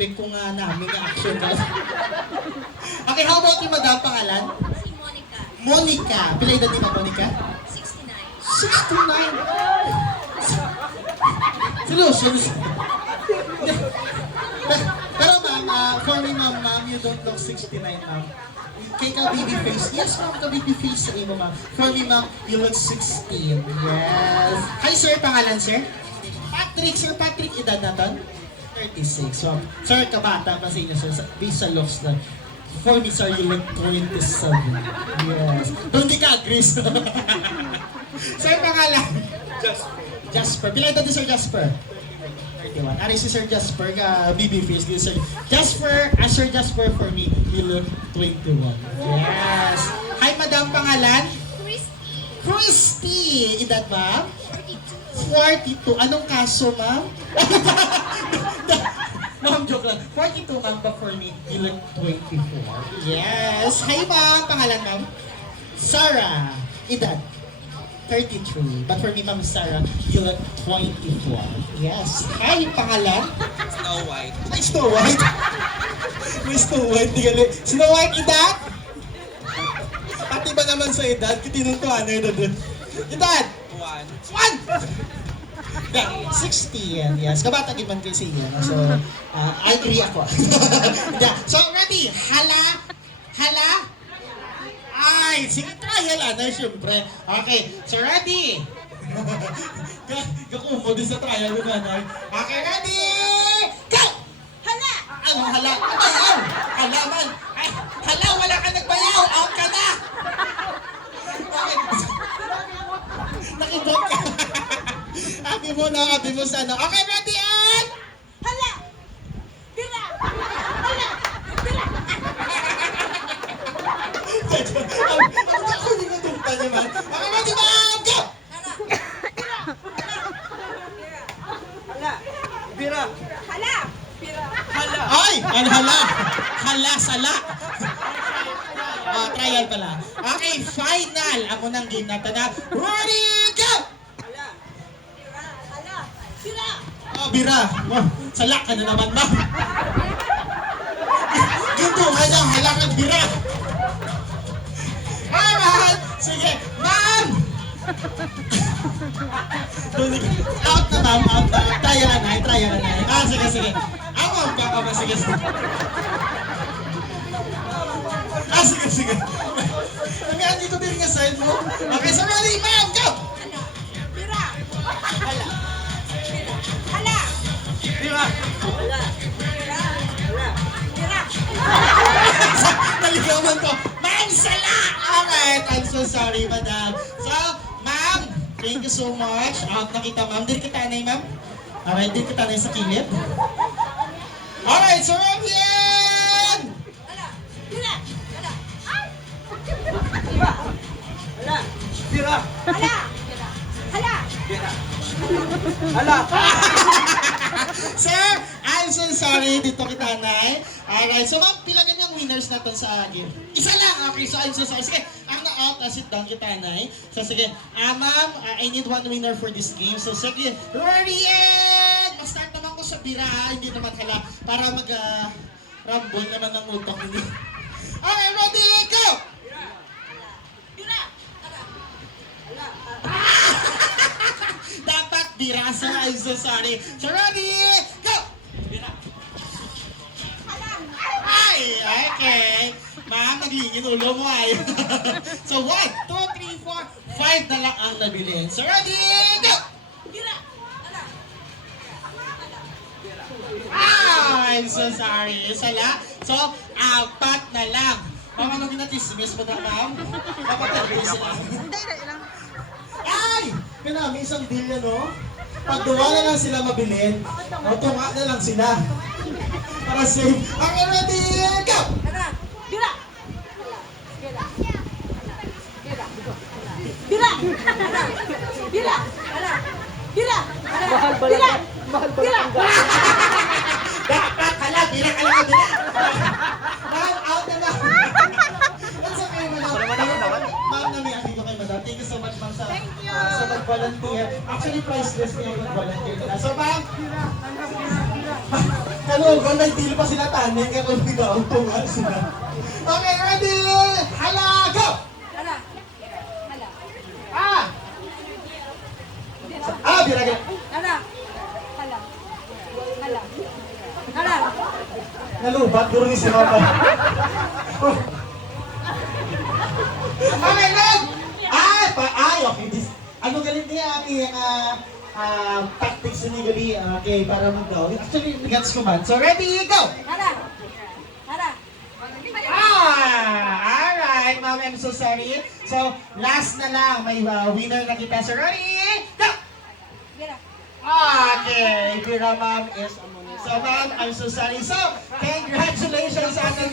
Pink ko nga namin yung action guys. Okay, how about yung madam pangalan? Si Monica, Monica. Pila edad ni Ma'am Monica? 69. 69. Seryoso? Pero ma'am, for me ma'am, you don't look 69 ma'am. Kay ka baby face. Yes ma'am, ka baby face sa imo ma'am. For me ma'am, you look 16. Yes. Hi sir, pangalan sir? Patrick, Sir Patrick, edad natin? 36. So, sir, kabata pa sa inyo sir, based sa looks na. For me sir, you look 27. Yes. Hindi ka agree sir. Sir, pangalan? Jasper. Pila ito din Sir Jasper? 31. Ano si Sir Jasper ka BB face din Sir Jasper, as Sir Jasper for me, you look 21. Yes. Hi Madam, pangalan? Christy, Christy. Edad ma'am? 42. 42. Anong kaso ma'am? Ma'am, joke lang. 42 ma'am, but for me, you look 24. Yes. Hi ma'am, pangalan ma'am? Sarah. Edad? 33. But for me, Ma'am Sarah, you look 24. Yes. Hi, pangalan? Snow White. Ay, Snow White. May Snow White, di gali. Snow White, edad? Pati ba naman sa edad? Kitinuntuan na edad. Edad? 1. Yeah, 16. Yes. Kabata din man kasi yan. So, I agree ako. Yeah. So, ready? Hala? Ay, sige, trial na, syempre. Okay, so ready? Kakumo din sa trial na nanay. Okay, ready? Go! Hala! Anong hala? Ayaw! Hala man! Ay, hala, wala ka nagbayaw! Out ka na! Okay. Nakibot ka. Abi mo sa ano. Okay, ready, and... Hala! Tira! Hala! Tira! Ako hindi ko tumpa naman. Okay, ready, ma'am! Go! Hala! Tira! Hala! Bira. Hala! Tira! Hala. Ay! Ano hala? Hala, sala. Trial pala. Okay, final. Amo ng game natin na. Ready, go! Hala! Tira! Hala! Tira! Oh, bira. Oh, sala ka na naman, ma'am. Ginto ka na, hala ka, bira. Alright! Sige, ma'am! Out na, ma'am. Out na. Try na. Sige. Out ka ba? Sige. Sige. Hanggang dito din nga side mo. Okay, so ready, ma'am, go! Tira! Hala! Tira! Hala! Bira. Hala! Tira! Hala! Tira! Naligawan ko. Ma'am, sala! Alright, I'm so sorry, madam. So, ma'am, thank you so much. Out na kita, ma'am. Dili kita tanay, ma'am. Alright, dili kita tanay sa kilid. Alright, so Robian! Hala! Tira! Hala! Ay! Hala. Bira. Hala! Hala! Bira. Hala. Sir, I'm so sorry. Dito kita, nay. Alright, so ma'am, pila ganyang winners natin sa game? Isa lang, okay. So I'm so sorry. Sige, ang na-out, sit down kita, nay. So sige, ma'am, I need one winner for this game. So sige, ready and... Mag-start naman ko sa bira, hindi naman hala. Para mag-rumble naman ng utak ninyo. Okay, ready, go! Tira! Hala! Hala! Dapat bira, sir. I'm so sorry. So ready, go! Bira. Hala! Ay, okay. Ma'am, naglingin ulo mo ay. So 1, 2, 3, 4, 5 na lang ang nabilin. So ready, go! Tira! Hala! I'm so sorry. Sala. So, 4 na lang. Ma'am, ano ginatismis mo na, ma'am? Papatagay sila. Ay! Kaya may isang deal yan, no? Pag duwa na lang sila mabilin, o tunga na lang sila. Para safe. Okay, ready, go! Hala! Tira! Tira! Tira! Hala! Tira! Hala! Tira! Mahal ba lang? Mahal ba lang? Dapat, hala, bira ka lang ka din. Ma'am, out na lang. That's okay, madam. Ma'am, namihan dito kay madam. Thank you so much, ma'am, sa nag-volunteer. Actually, priceless niya yung nag-volunteer. So, ma'am, Ano, kung nagtilo pa sila tanin, kaya kung nag-auto nga sila. Okay, ready? Hala, go! Hala. Hala. Ah! Biraga. Hala. Hala. Hala. Hala. Nalubat, guro ni si Mama. Okay, Ned! Okay. Ano galing niya ang iyang tactics ni gabi, okay, para mag-go. Actually, nagats ko man. So, ready, go! Hala. Hala. Alright, Ma'am, I'm so sorry. So, last na lang, may winner na kita. So, ready, go! Bira. Okay, Bira, Ma'am, is so, Ma'am, I'm so sorry. So, congratulations sa ating